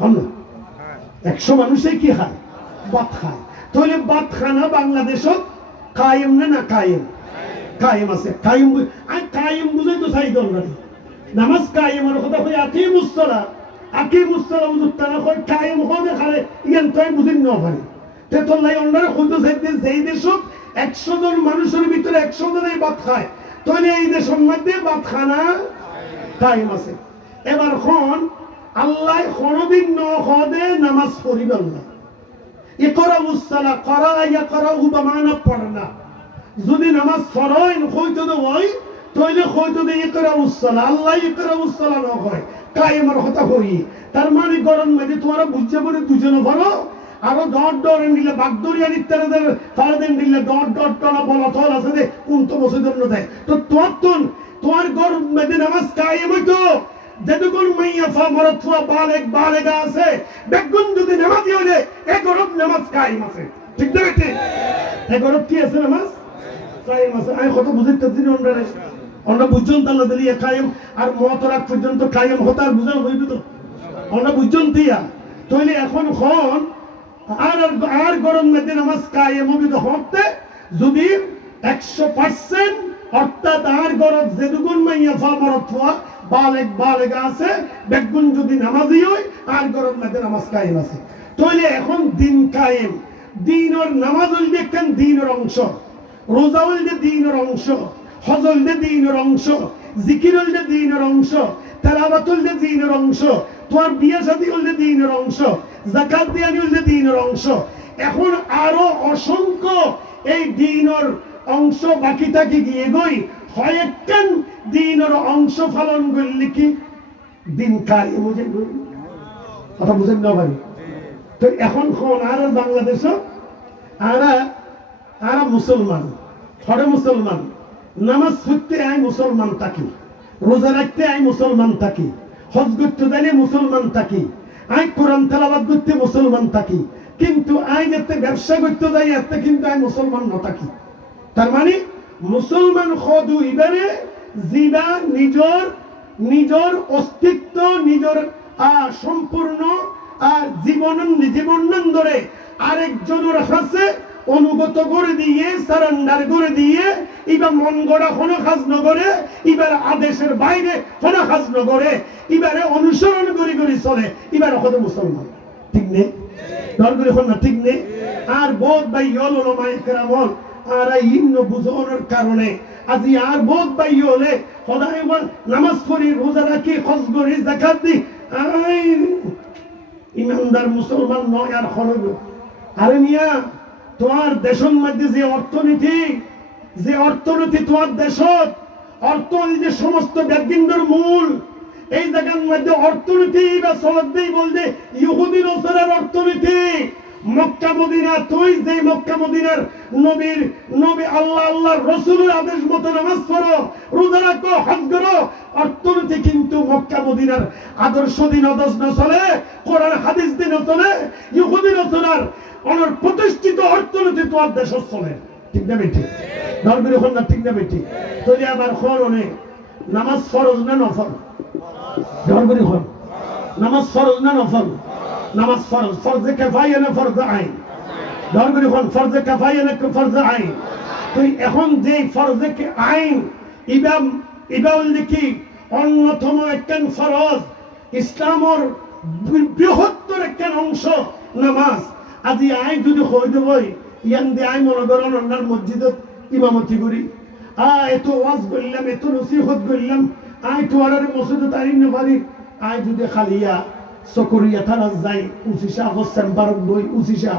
হন না? 100 মানুষে কি খায়? ভাত খায়। তাহলে ভাত খানা বাংলাদেশত কায়েম না কায়েম? কায়েম আছে। কায়েম বুঝাই তো চাই অলরেডি। নামাজ কায়েমের কথা কই আকিমুস সালাহ, আকিমুস সালাহ বুঝতা না কই কায়েম হবে খালে ইয়ান তাই বুঝিন না পারে। তে তো লাই অন্যরা কইতো যেই দেশত 100 জন মানুষের ভিতরে 100 জনই ভাত খায়, তাহলে এই দেশের মধ্যে ভাত খানা কায়েম আছে। এবার কোন আল্লাহ কোনদিন ন খদে নামাজ পড়িবেন না। ইকরাউস সালাহ করা ইয়াকরাউ বামানা পড়না। যদি নামাজ পড়েন কইতো তো ওই তাহলে কইতো যে ইকরাউস সালাহ, আল্লাহ ইকরাউস সালাহ ন কয় কায়েমের কথা কই। তার মানে গরম মধ্যে তোমরা বুঝতে পারে দুজনে পড়ো আরো ডরেন দিলে বাগদরিয়ার ইত্যাদিদের ফারদেন দিলে ডট বলা তল আছে যে কোন তো বসের দেয় তো তোমার গরম মধ্যে নামাজ কায়েম হইতো। যেটুকুন মাইয়া ফা মরতুয়া বালেগা আছে বেগুন যদি নামাজি হইলে এ গরব নামাজ কায়েম আছে। ঠিক না বেটি? এ গরব কি আছে? নামাজ কায়েম আছে। আমি কত বুঝিতে দিন আমরা বুঝজন তাল্লা দিলি কায়েম আর মত রাখ পর্যন্ত কায়েম হতার বুঝানো হইবে তো আমরা বুঝজন দিয়া তৈলে এখন খন আর গরম মধ্যে নামাজ কায়েম হবে তো হতে যদি 100% অর্থাৎ আর গরব যেটুকুন মাইয়া ফা মরতুয়া বালেগা আছে বেগুন যদি নামাজি হয় আর গরম মধ্যে নামাজ কায়েম আছে। তাহলে এখন দিন কায়েম, দিনের নামাজ হইলে কেন দিনের অংশ, রোজা হইলে দিনের অংশ, হজ হইলে দিনের অংশ, জিকির হইলে দিনের অংশ, তেলাওয়াত হইলে দিনের অংশ, তোমার বিয়ে শাদী হইলে দিনের অংশ, যাকাত দিয়ানি হইলে দিনের অংশ। এখন আরো অসংখ্য এই দিনের অংশ বাকি থাকি গিয়ে গই হয় একখান দিনের অংশ পালন করলে কি দিন কায়েম হয়ে যাবে। কথা বুঝেন না ভাই? তো এখন কোন আর বাংলাদেশ আর মুসলমান হরে মুসলমান নামাজ পড়তে আয় মুসলমান থাকি, রোজা রাখতে আয় মুসলমান থাকি, হজ করতে যাইলে মুসলমান থাকি, আয় কোরআন তেলাওয়াত করতে মুসলমান থাকি, কিন্তু আয় যাতে ব্যবসা করতে যাই এতে কিন্তু আয় মুসলমান না থাকি। তার মানে মুসলমান খদু ইবারে জিবা নিজর অস্তিত্ব নিজর সম্পূর্ণ জীবনান্দরে আরেকজনের কাছে অনুগত করে দিয়ে সারেন্ডার করে দিয়ে এবার মন গড়া কোনো কাজ নগরে এবার আদেশের বাইরে কোনো কাজ নগরে এবারে অনুসরণ করে চলে এবার হতে মুসলমান। ঠিক নেই? ডর করে না? ঠিক নেই? আর বোধ ভাই ওলামায়ে কেরাম আর ইন্ন বুঝানোর কারণে আজি আর বোধ ভাই হলে সদায় নামাজ পড়ি, রোজা রাখি, হজ করি, যাকাত দি ইমানদার মুসলমান নয় আর হলব। আরে মিয়া তোমার দেশের মধ্যে যে অর্থনীতি তোমার দেশত অর্থনীতি সমস্ত ব্যাগিন্দর মূল এই জায়গার মধ্যে অর্থনীতি বা চলত দেই বলতে ইহুদি নসরার অর্থনীতি মক্কা মদিনা তুই যে মক্কা মদিনার নবী আল্লাহ রসুলের আদেশ মতো নামাজ পড়ো, রোজা রাখো, হজ করো, অর্থনীতি কিন্তু মক্কা মদিনার আদর্শ দিন আদর্শ না চলে, কোরআন হাদিস দিন চলে, ইহুদি নসরার অনর প্রতিষ্ঠিত অর্থনীতি তোমার দেশ চলে। ঠিক না বেটি? ধর্মের এখন না? ঠিক না বেটি? তাহলে আবার খরণে নামাজ ফরজ না নফল? ধর্মের এখন নামাজ ফরজ না নফল? নামাজ ফরজ। ফরজে কিফায়া না ফরজে আইন? ধর্মের এখন ফরজে কিফায়া না ফরজে আইন? তুই এখন যে ফরজে আইন ইবা কি অন্যতম একখান ফরজ, ইসলামের বৃহত্তর একখান অংশ নামাজ। আজি আই যদি হই দেবই ইয়ান দিয়ে আই মনে করেন অন্যার মসজিদত ইমামতি করি, এত ওয়াজ করলাম, এত নসিহত করলাম, আই তোয়ারের মসজিদে তারিখ না পারি, আই যদি খালিয়া চকরিয়া থানা যাই উচিসা চেম্বারত বই উচিসা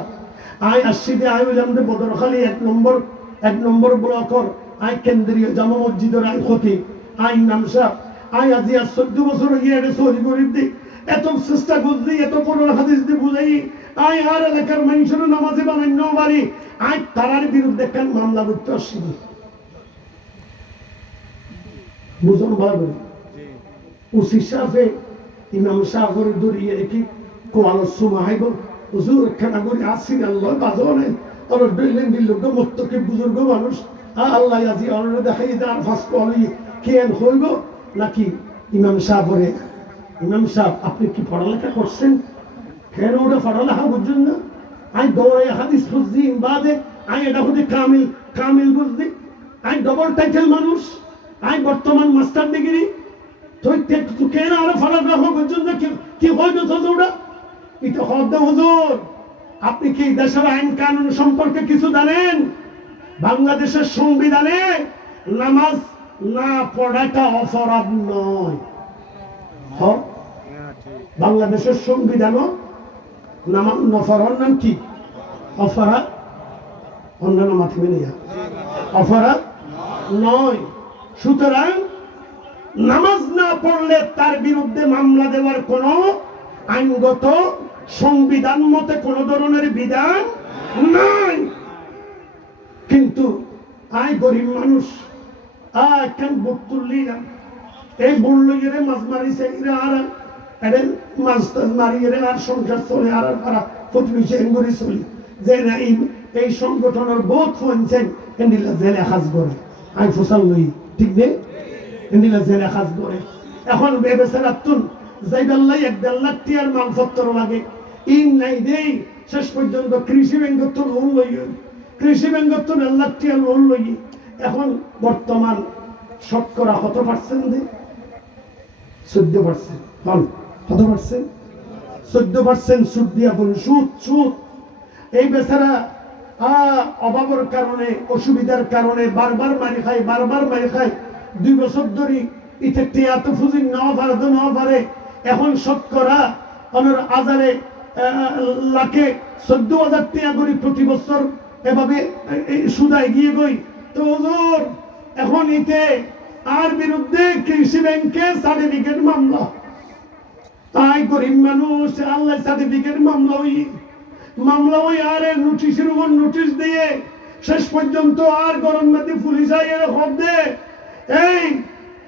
আই আসছি দে আই হইলাম দে বদরখালি 1 নম্বর ব্লকর আই কেন্দ্রীয় জামা মসজিদের আই খতিব আই ইমাম সাহেব আই আজি 14 বছর গিয়ে এটা সহি করি দি এত চেষ্টা করছি, এত কোরআন হাদিস দিয়ে বুঝাই আই আর এলাকার মানুষের নামাজে বানাইন বাড়ি আই তারার বিরুদ্ধে কেন মামলা করতে আসছি বুঝুন ভালো উচিসাফে ইমাম সাহেবের দরিয়ে রেখে কোয়ালো সুমাহাইব হুজুর একখানা করে আসছি আল্লাহ বাজো নাই আর ডইলেন দিল মত্তকে বুজুর্গ মানুষ আল্লাহ আজি অনরে দেখাই তার ফাঁস কলি কেন হইব নাকি ইমাম সাহেবরে ইমাম সাহেব আপনি কি পড়ালেখা করছেন? কেন ওটা পড়ালেখা বুঝছেন না? আমি দৌড়ে হাদিস বুঝছি বাদে আমি এটা হতে কামিল কামিল বুঝছি। আমি ডবল টাইটেল মানুষ, আমি বর্তমান মাস্টার ডিগ্রি। তুই কেন আরো পড়ালেখা বুঝছেন না? কি হয়তো ওটা এটা হদ্দ হুজুর। আপনি কি দেশের আইন কানুন সম্পর্কে কিছু জানেন? বাংলাদেশের সংবিধানে নামাজ না পড়াটা অপরাধ নয়। বাংলাদেশের সংবিধানও নামাজ নফরার নাম কি? অপরাধ। অন্যান্য মাধ্যমে নিয়ে অপরাধ নয়। সুতরাং নামাজ না পড়লে তার বিরুদ্ধে মামলা দেওয়ার কোন আইনগত সংবিধান মতে কোন ধরনের বিধান নাই। কিন্তু আয় গরিব মানুষ কেন বুক তুললি না? এই বলল গেলে মাছ মারিছে এরা আর মাছ টাছ মারিয়ে আর সংসার চলে আর প্রতিবেশী এঙ্গুরি চলি যে না এই সংগঠনের বোধ হয়েছেন এন্ডিলা জেলে হাজ করে আমি ফসল লই ঠিক নেই এন্ডিলা জেলে হাজ করে। এখন বেবেসারাতুন যাইবাল্লাই 1.5 লাখ টিয়ার মালপত্র লাগে ইন নাই দেই শেষ পর্যন্ত কৃষি ব্যাংকত লোন লই, কৃষি ব্যাংকত 1 লাখ টিয়ার লোন লই। এখন বর্তমান শতকরা 100% দে 14% হল 100% 14% সুদ দিয়া বলি সুদ সুদ। এই বেচারা অভাবের কারণে অসুবিধার কারণে বারবার মারি খায়, বারবার মারি খায়। 2 বছর ধরে ইতে টিয়া তো ফুজি নেওয়া পারে তো নেওয়া পারে। এখন শতকরা আমার হাজারে লাখে 14,000 টিয়া করি প্রতি বছর এভাবে সুদায় গিয়ে গই। তো হুজুর এখন ইতে আর বিরুদ্ধে কৃষি ব্যাংকে সার্টিফিকেট মামলা। তাই গরিব মানুষ আল্লাহ সার্টিফিকেট মামলা ওই আরে নোটিশের উপর নোটিশ দিয়ে শেষ পর্যন্ত আর গরম মাটি পুলিশ আইয়ে খবর দে এই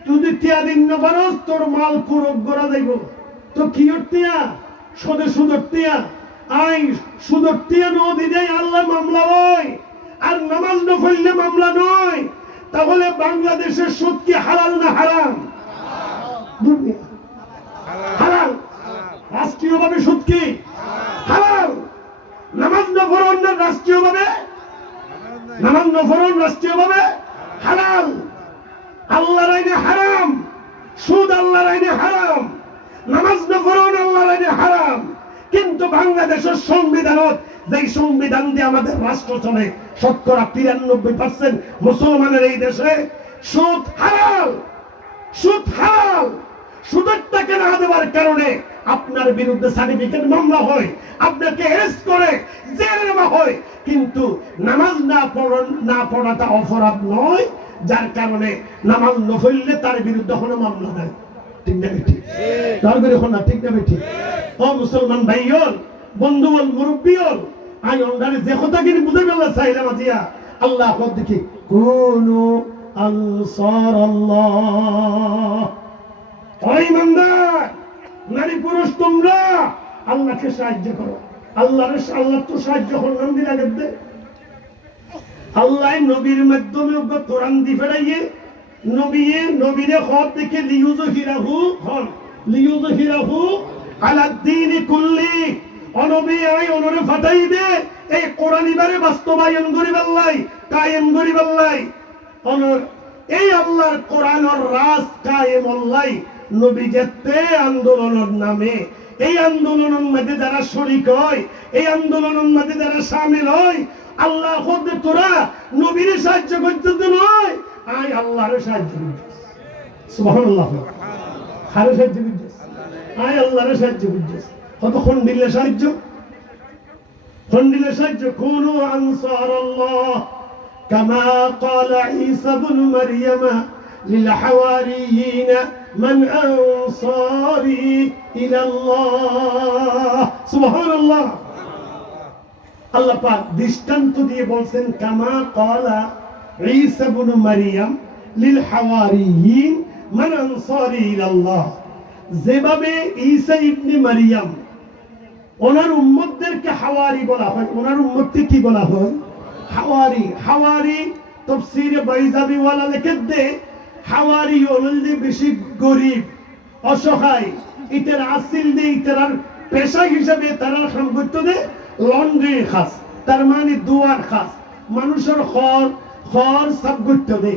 তুই টিয়া দিন না পারস তোর মাল কুরক করা যাইব। তো কি টিয়া সদে সুদর টিয়া আই সুদর টিয়া নদী দেয় আল্লাহ মামলা হয়। আর নামাজ না পড়লে মামলা নয়। তাহলে বাংলাদেশের সুদ কি হালাল না হারাম? হালাল। রাষ্ট্রীয়ভাবে সুদ কি হালাল? নামাজ না পড়ুন না রাষ্ট্রীয়ভাবে, নামাজ না পড়ুন রাষ্ট্রীয়ভাবে হালাল। আল্লাহর আইনে হারাম সুদ, আল্লাহর আইনে হারাম। নামাজ না পড়ুন আল্লাহর আইনে হারাম। কিন্তু বাংলাদেশের সংবিধানত যেই সংবিধান দিয়ে আমাদের রাষ্ট্র চলে, শতকরা 93% মুসলমানের এই দেশে সুদ হালাল, সুদ হালাল। সুদের টাকা না দেওয়ার কারণে আপনার বিরুদ্ধে সার্টিফিকেট মামলা হয়, আপনাকে অ্যারেস্ট করে জেলে নেওয়া হয়। কিন্তু নামাজ না পড়াটা অপরাধ নয়, যার কারণে নামাজ না পড়লে তার বিরুদ্ধে কোনো মামলা নাই। ঠিক না ঠিক? তার করে না ঠিক না ঠিক? ও মুসলমান ভাইয়ন, বন্ধুগণ, মুরব্বিয়ন, আই অন্ডারে যে কথা কিনে বুঝে গেল চাইলাম আজিয়া আল্লাহ দেখি কোন আনসার আল্লাহ। ওই ইমানদার নারী পুরুষ তোমরা আল্লাহকে সাহায্য করো। আল্লাহ তো সাহায্য করলাম দিন আগের দে আল্লাহ নবীর মাধ্যমে কোরআন দি ফেরাইয়ে নবীরে খত দেখে লিউযহিরাহু আলা দ্বীনি কুল্লি। অনবী আই অনরে ফাটাই দে এই কোরআন ইবারে বাস্তবায়ন করিব আল্লাহ, কায়েম করিব আল্লাহ। অনর এই আল্লাহর কোরআনের রাজ কায়েম আল্লাহ নবী যেতে আন্দোলনের নামে। এই আন্দোলনের মধ্যে যারা শরীক হয়, এই আন্দোলনের মধ্যে যারা শামিল হয়, আল্লাহ খোদ তোরা নবীর সাহায্য করতে তো নয়, আই আল্লাহর সাহায্য করতে। সুবহানাল্লাহ। কার সাহায্য করতে? আই আল্লাহর সাহায্য করতে। কতক্ষণ দিলে সাহায্য? খন্ডিলে সাহায্য। কুনু আনসার আল্লাহ কামা ক্বালা ঈসা ইবনে মারইয়াম লিল হাওয়ারিয়িন মান আনসারি ইলা আল্লাহ। সুবহানাল্লাহ। আল্লাহ পাক দৃষ্টান্ত দিয়ে বলছেন কামা ক্বালা ঈসা ইবনে মারইয়াম লিল হাওয়ারিয়িন মান আনসারি ইলা আল্লাহ। যেভাবে ঈসা ইবনে মারইয়াম ওনার উম্মতদেরকে হাওয়ারি বলা হয়, ওনার উম্মতকে কি বলা হয়? হাওয়ারি। হাওয়ারি তাফসীরে বাইজাবি ওয়ালা লিখে দে হাওয়ারি হল যে বেশি গরিব অসহায়, ইতার আসিল দে ইতার পেশা হিসাবে তারা কাম করতে দে লন্ড্রি খাস, তার মানে দুয়ার খাস, মানুষের খর সব করতে দে।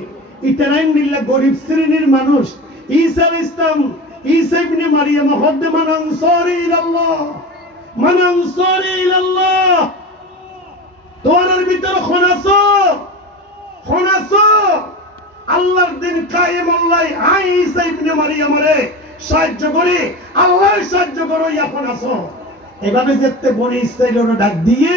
ইতারাই নিল্লা গরিব শ্রেণীর মানুষ। ঈসা আলাইহিস সালাম, ঈসা ইবনে মারিয়াম হদ্দে মান আনসারি ইলাল্লাহ, মান আনসারি ইলাল্লাহ। তোমার ভিতরে খনাসো আল্লাহর দিন কায়েম আল্লাহ আই ঈসা ইবনে মারিয়ামরে সাহায্য করে, আল্লাহর সাহায্য করো এখন আসো। এভাবে যেতে বনি ইসরাইলের ডাক দিয়ে